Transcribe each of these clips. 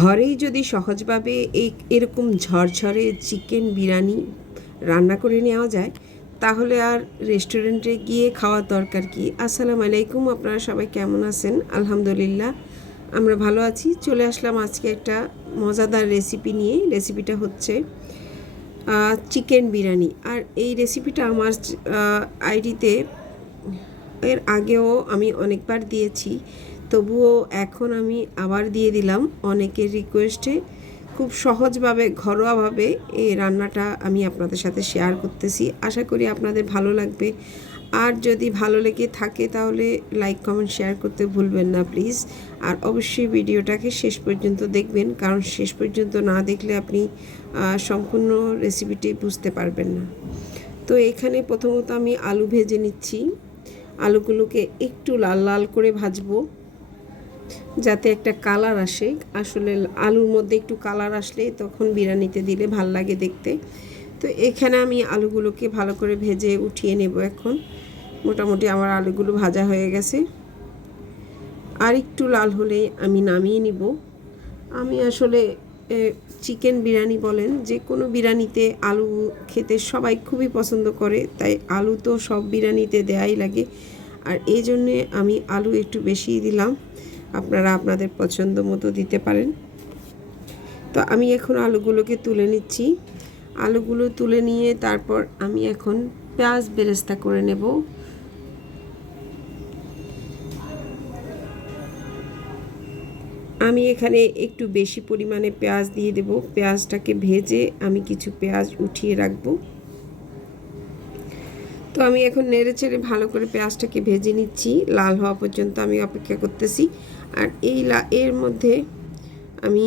ঘরেই যদি সহজভাবে এরকম ঝরঝরে চিকেন বিরিয়ানি রান্না করে নেওয়া যায় তাহলে আর রেস্টুরেন্টে গিয়ে খাওয়ার দরকার কি। আসসালামু আলাইকুম, আপনারা সবাই কেমন আছেন? আলহামদুলিল্লাহ আমরা ভালো আছি। চলে আসলাম আজকে একটা মজাদার রেসিপি নিয়ে। রেসিপিটা হচ্ছে চিকেন বিরিয়ানি। আর এই রেসিপিটা আমার আইডিতে এর আগেও আমি অনেকবার দিয়েছি, তবুও এখন আমি আবার দিয়ে দিলাম অনেকের রিকোয়েস্টে। খুব সহজভাবে ঘরোয়াভাবে এই রান্নাটা আমি আপনাদের সাথে শেয়ার করতেছি। আশা করি আপনাদের ভালো লাগবে। আর যদি ভালো লেগে থাকে তাহলে লাইক কমেন্ট শেয়ার করতে ভুলবেন না প্লিজ। আর অবশ্যই ভিডিওটাকে শেষ পর্যন্ত দেখবেন, কারণ শেষ পর্যন্ত না দেখলে আপনি সম্পূর্ণ রেসিপিটি বুঝতে পারবেন না। তো এখানে প্রথমত আমি আলু ভেজে নিচ্ছি। আলুগুলোকে একটু লাল লাল করে ভাজবো যাতে একটা কালার আসে। আসলে আলুর মধ্যে একটু কালার আসলে তখন বিরিয়ানিতে দিলে ভাল লাগে দেখতে। তো এখানে আমি আলুগুলোকে ভালো করে ভেজে উঠিয়ে নেব। এখন মোটামুটি আমার আলুগুলো ভাজা হয়ে গেছে, আর একটু লাল হলে আমি নামিয়ে নিব। আমি আসলে চিকেন বিরিয়ানি বলেন যে কোনো বিরিয়ানিতে আলু খেতে সবাই খুবই পছন্দ করে, তাই আলু তো সব বিরিয়ানিতে দেয়াই লাগে। আর এই জন্যে আমি আলু একটু বেশিই দিলাম, আপনারা আপনাদের পছন্দ মতো দিতে পারেন। তো আমি এখন আলুগুলোকে তুলে নিচ্ছি। আলুগুলো তুলে নিয়ে তারপর আমি এখন পেঁয়াজ বেরেস্তা করে নেব। আমি এখানে একটু বেশি পরিমাণে পেঁয়াজ দিয়ে দেব। পেঁয়াজটাকে ভেজে আমি কিছু পেঁয়াজ উঠিয়ে রাখবো। তো আমি এখন নেড়ে চেড়ে ভালো করে পেঁয়াজটাকে ভেজে নিচ্ছি, লাল হওয়া পর্যন্ত আমি অপেক্ষা করতেছি। আর এর মধ্যে আমি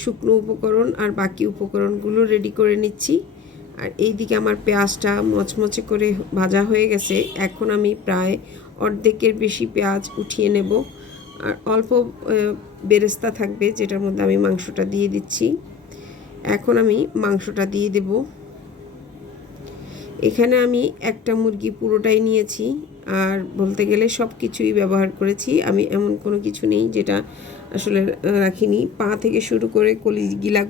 শুকনো উপকরণ আর বাকি উপকরণগুলো রেডি করে নিচ্ছি। আর এইদিকে আমার পেঁয়াজটা মচমচে করে ভাজা হয়ে গেছে। এখন আমি প্রায় অর্ধেকের বেশি পেঁয়াজ উঠিয়ে নেব। আর অল্প বেরেস্তা থাকবে যেটার মধ্যে আমি মাংসটা দিয়ে দিচ্ছি। এখন আমি মাংসটা দিয়ে দেব। এখানে আমি একটা মুরগি পুরোটাই নিয়েছি, আর বলতে গেলে সব কিছুই ব্যবহার করেছি। আমি এমন কোনো কিছু নেই যেটা আসলে রাখিনি। পা থেকে শুরু করে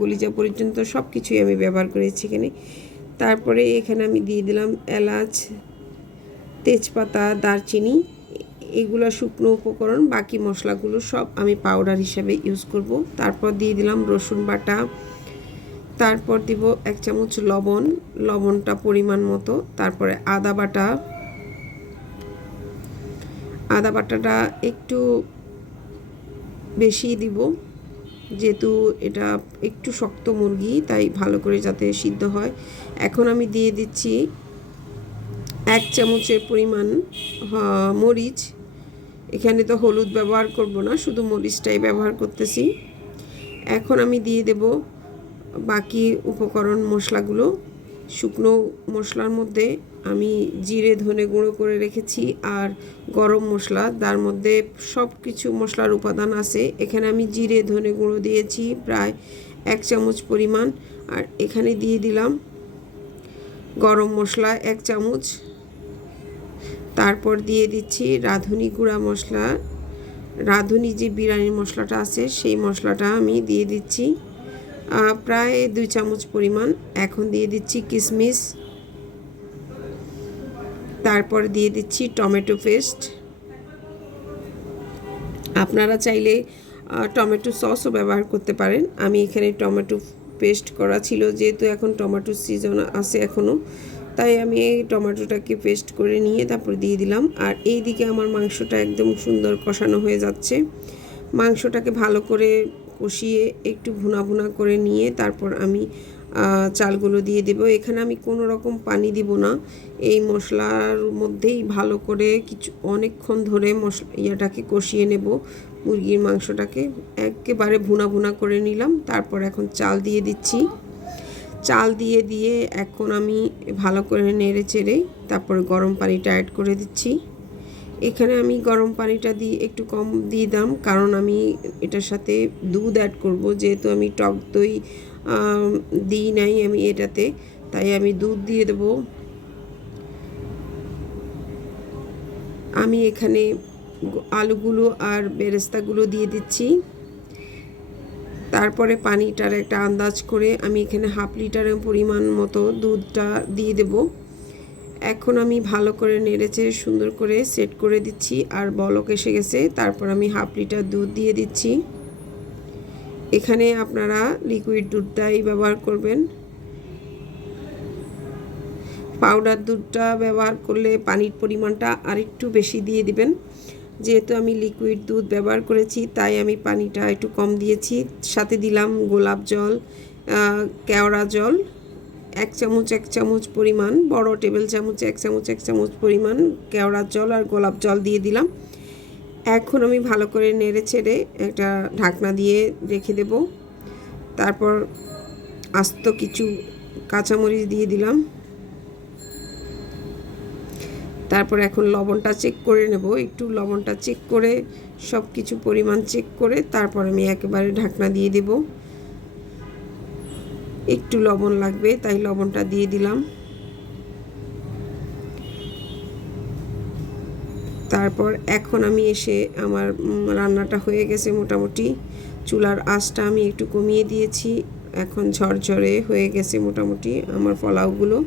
কলিজা পর্যন্ত সব কিছুই আমি ব্যবহার করেছি এখানে। তারপরে এখানে আমি দিয়ে দিলাম এলাচ, তেজপাতা, দারচিনি, এগুলো শুকনো উপকরণ। বাকি মশলাগুলো সব আমি পাউডার হিসাবে ইউজ করব। তারপর দিয়ে দিলাম রসুন বাটা, তারপর দিব 1 চামচ লবণ, লবণটা পরিমাণ মতো। তারপরে আদা বাটাটা একটু বেশি দিব, যেহেতু এটা একটু শক্ত মুরগি, তাই ভালো করে যাতে সিদ্ধ হয়। এখন আমি দিয়ে দিচ্ছি 1 চামচের পরিমাণ মরিচ। এখানে তো হলুদ ব্যবহার করব না, শুধু মরিচটাই ব্যবহার করতেছি। এখন আমি দিয়ে দেব বাকি উপকরণ মশলাগুলো। শুকনো মশলার মধ্যে আমি জিরে ধনে গুঁড়ো করে রেখেছি, আর গরম মশলা, তার মধ্যে সব কিছু মশলার উপাদান আছে। এখানে আমি জিরে ধনে গুঁড়ো দিয়েছি প্রায় 1 চামচ পরিমাণ। আর এখানে দিয়ে দিলাম গরম মশলা 1 চামচ। তারপর দিয়ে দিচ্ছি রাঁধুনি গুঁড়া মশলা। রাঁধুনি যে বিরিয়ানির মশলাটা আছে সেই মশলাটা আমি দিয়ে দিচ্ছি প্রায় 2 চামচ পরিমাণ। এখন দিয়ে দিচ্ছি কিশমিশ। তারপর দিয়ে দিচ্ছি টমেটো পেস্ট। আপনারা চাইলে টমেটো সসও ব্যবহার করতে পারেন। আমি এখানে টমেটো পেস্ট করা ছিল, যেহেতু এখন টমেটো সিজন আছে এখনও, তাই আমি এই টমেটোটাকে পেস্ট করে নিয়ে তারপর দিয়ে দিলাম। আর এই দিকে আমার মাংসটা একদম সুন্দর কষানো হয়ে যাচ্ছে। মাংসটাকে ভালো করে কষিয়ে একটু ভুনা ভুনা করে নিয়ে তারপর আমি চালগুলো দিয়ে দেব। এখানে আমি কোনো রকম পানি দিব না, এই মশলার মধ্যেই ভালো করে অনেকক্ষণ ধরে ইয়েটাকে কষিয়ে নেব। মুরগির মাংসটাকে একেবারে ভুনা ভুনা করে নিলাম। তারপর এখন চাল দিয়ে দিচ্ছি। চাল দিয়ে এখন আমি ভালো করে নেড়ে চেড়ে তারপরে গরম পানিটা অ্যাড করে দিচ্ছি। এখানে আমি গরম পানিটা একটু কম দিয়ে দিলাম, কারণ আমি এটার সাথে দুধ অ্যাড করব। যেহেতু আমি টক দই দিই নাই আমি এটাতে, তাই আমি দুধ দিয়ে দেব। আমি এখানে আলুগুলো আর বেরেস্তাগুলো দিয়ে দিচ্ছি। তারপরে পানিটার একটা আন্দাজ করে আমি এখানে 1/2 লিটারের পরিমাণ মতো দুধটা দিয়ে দেব। এখন আমি ভালো করে নেড়েচেড়ে সুন্দর করে সেট করে দিচ্ছি, আর বলক এসে গেছে। তারপর আমি 1/2 লিটার দুধ দিয়ে দিচ্ছি। এখানে আপনারা লিকুইড দুধটাই ব্যবহার করবেন, পাউডার দুধটা ব্যবহার করলে পানির পরিমাণটা আরেকটু বেশি দিয়ে দিবেন। যেহেতু আমি লিকুইড দুধ ব্যবহার করেছি তাই আমি পানিটা একটু কম দিয়েছি। সাথে দিলাম গোলাপ জল, কেওড়া জল 1 চামচ পরিমাণ, বড় টেবিল চামচ 1 চামচ পরিমাণ কেওড়া জল আর গোলাপ জল দিয়ে দিলাম। এখন আমি ভালো করে নেড়ে ছেড়ে একটা ঢাকনা দিয়ে রেখে দেব। তারপর আস্ত কিছু কাঁচামরিচ দিয়ে দিলাম। তারপর এখন লবণটা চেক করে নেব। একটু লবণটা চেক করে সব কিছু পরিমাণ চেক করে তারপর আমি একেবারে ঢাকনা দিয়ে দেব। একটু লবণ লাগবে তাই লবণটা দিয়ে দিলাম। তারপর এখন আমি এসে আমার রান্নাটা হয়ে গেছে মোটামুটি। চুলার আঁচটা আমি একটু কমিয়ে দিয়েছি। এখন ঝরঝরে হয়ে গেছে মোটামুটি আমার পোলাওগুলো।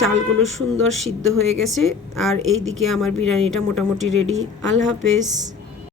চালগুলো সুন্দর সিদ্ধ হয়ে গেছে, আর এই দিকে আমার বিরিয়ানিটা মোটামুটি রেডি। আল্লাহ হাফেজ।